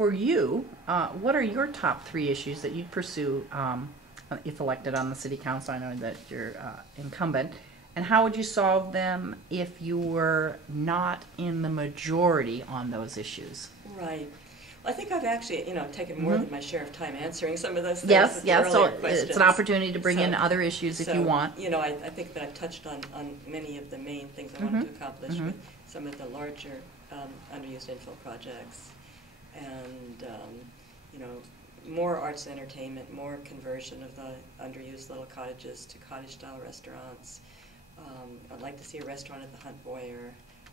for you, what are your top 3 issues that you'd pursue if elected on the city council? I know that you're incumbent. And how would you solve them if you were not in the majority on those issues? Right. Well, I think I've actually, taken more than my share of time answering some of those things. Yes, yes. So questions. It's an opportunity to bring in other issues if you want. I think that I've touched on many of the main things I wanted to accomplish with some of the larger underused infill projects, and more arts and entertainment, more conversion of the underused little cottages to cottage-style restaurants. I'd like to see a restaurant at the Hunt Boyer.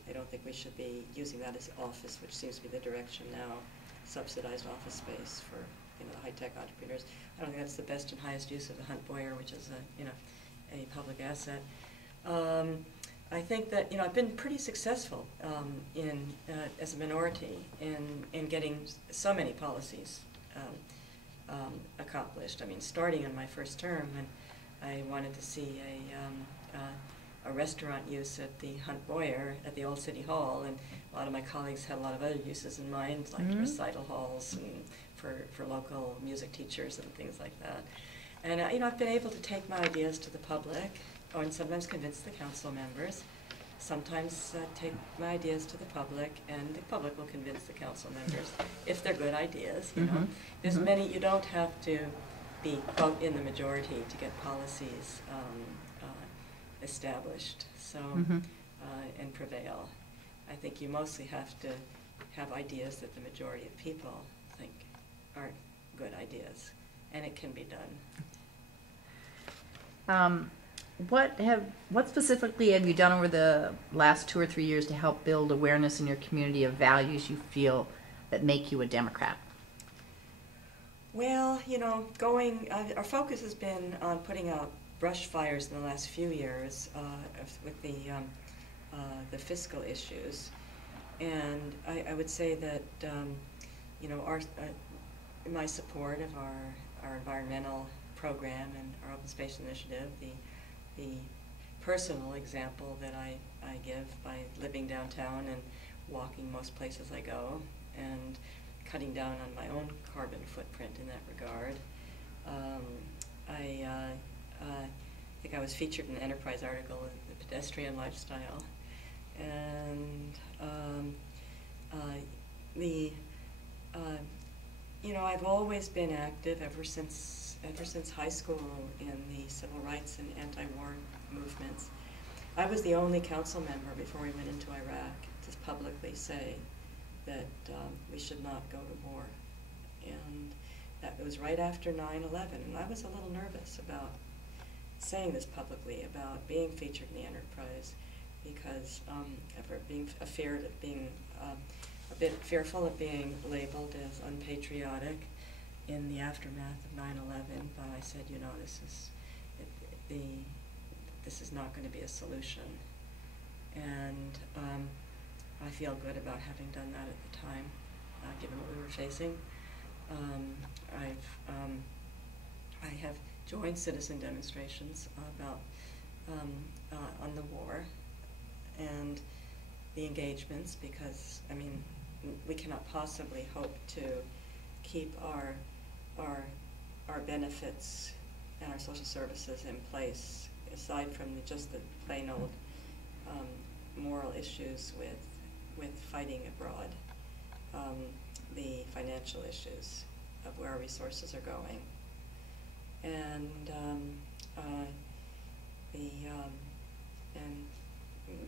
I don't think we should be using that as office, which seems to be the direction now, subsidized office space for the high-tech entrepreneurs. I don't think that's the best and highest use of the Hunt Boyer, which is a public asset. I think that I've been pretty successful as a minority in getting so many policies accomplished. I mean, starting in my first term, when I wanted to see a restaurant use at the Hunt Boyer at the old City Hall, and a lot of my colleagues had a lot of other uses in mind, like recital halls and for local music teachers and things like that. And I've been able to take my ideas to the public, and sometimes convince the council members. Sometimes take my ideas to the public, and the public will convince the council members if they're good ideas. There's many. You don't have to be quote in the majority to get policies established, so and prevail. I think you mostly have to have ideas that the majority of people think are good ideas, and it can be done. What specifically have you done over the last 2 or 3 years to help build awareness in your community of values you feel that make you a Democrat? Well, our focus has been on putting out brush fires in the last few years with the fiscal issues, and I would say that my support of our environmental program and our open space initiative, the personal example that I give by living downtown and walking most places I go, and cutting down on my own carbon footprint in that regard. I think I was featured in an Enterprise article, The Pedestrian Lifestyle, and I've always been active ever since high school in the civil rights and anti-war movements. I was the only council member before we went into Iraq to publicly say that we should not go to war, and that was right after 9/11, and I was a little nervous about saying this publicly, about being featured in the Enterprise, because being a bit fearful of being labeled as unpatriotic in the aftermath of 9/11. But I said, this is not going to be a solution, and I feel good about having done that at the time, given what we were facing. I have joined citizen demonstrations about on the war and the engagements, because we cannot possibly hope to keep our benefits and our social services in place aside from just the plain old moral issues with fighting abroad, the financial issues of where our resources are going, and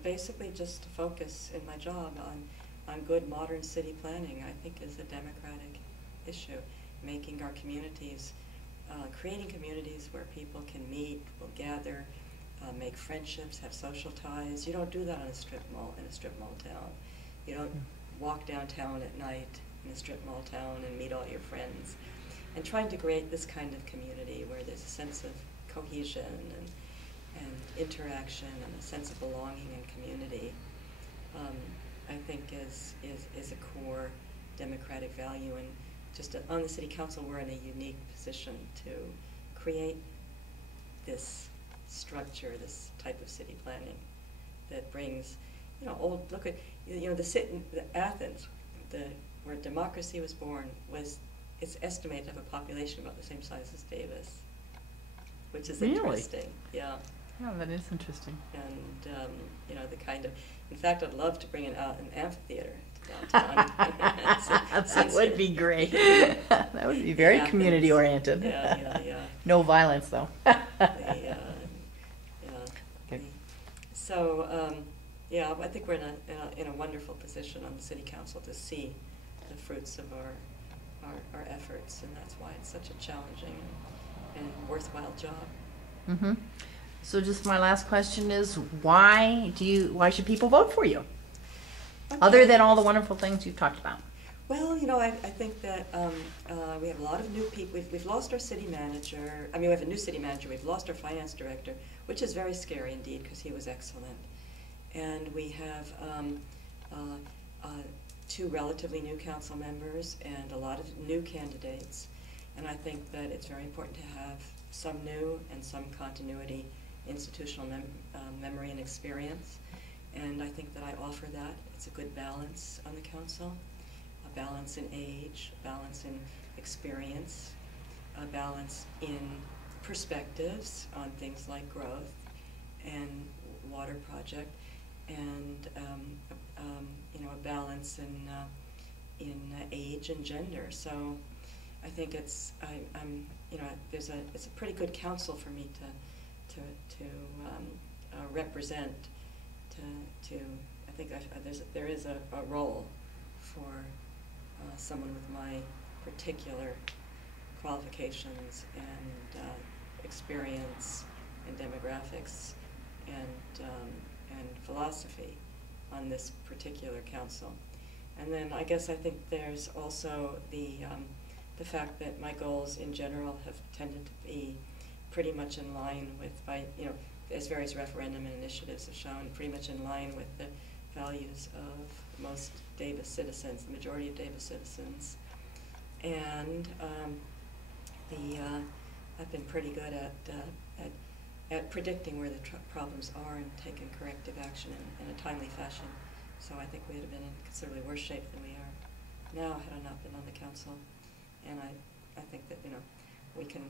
basically just to focus in my job on good modern city planning, I think, is a democratic issue. Making our communities, creating communities where people can meet, will gather, make friendships, have social ties. You don't do that in a strip mall town. You don't walk downtown at night in a strip mall town and meet all your friends. And trying to create this kind of community where there's a sense of cohesion and interaction and a sense of belonging and community, I think is a core democratic value. And just on the city council, we're in a unique position to create this structure, this type of city planning that brings, look at, the Athens, the where democracy was born, it's estimated to have a population about the same size as Davis, which is Really? interesting. Yeah. Oh, that is interesting. And you know, the kind of, in fact, I'd love to bring an amphitheater to downtown. That would be great. That would be very community oriented. Yeah. No violence, though. Yeah. Okay. So yeah, I think we're in a wonderful position on the city council to see the fruits of our efforts, and that's why it's such a challenging and worthwhile job. Mm-hmm. So just my last question is, why should people vote for you? Okay. Other than all the wonderful things you've talked about. Well, you know, I think that we have a lot of new people. We've lost our city manager. I mean, we have a new city manager. We've lost our finance director, which is very scary indeed, because he was excellent. And we have 2 relatively new council members and a lot of new candidates. And I think that it's very important to have some new and some continuity institutional memory and experience. And I think that I offer that. It's a good balance on the council, a balance in age, a balance in experience, a balance in perspectives on things like growth and water project, and you know, a balance in age and gender. So I think it's you know, it's a pretty good council for me to represent. I think there is a role for someone with my particular qualifications and experience and demographics and philosophy on this particular council. And then I guess I think there's also the fact that my goals in general have tended to be pretty much in line with, you know, as various referendum and initiatives have shown, pretty much in line with the values of most Davis citizens, the majority of Davis citizens. And I've been pretty good at predicting where the problems are and taking corrective action in a timely fashion. So I think we would have been in considerably worse shape than we are now had I not been on the council. And I think that, you know, we can,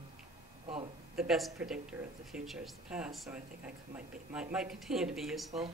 well, the best predictor of the future is the past, so I think I might continue to be useful.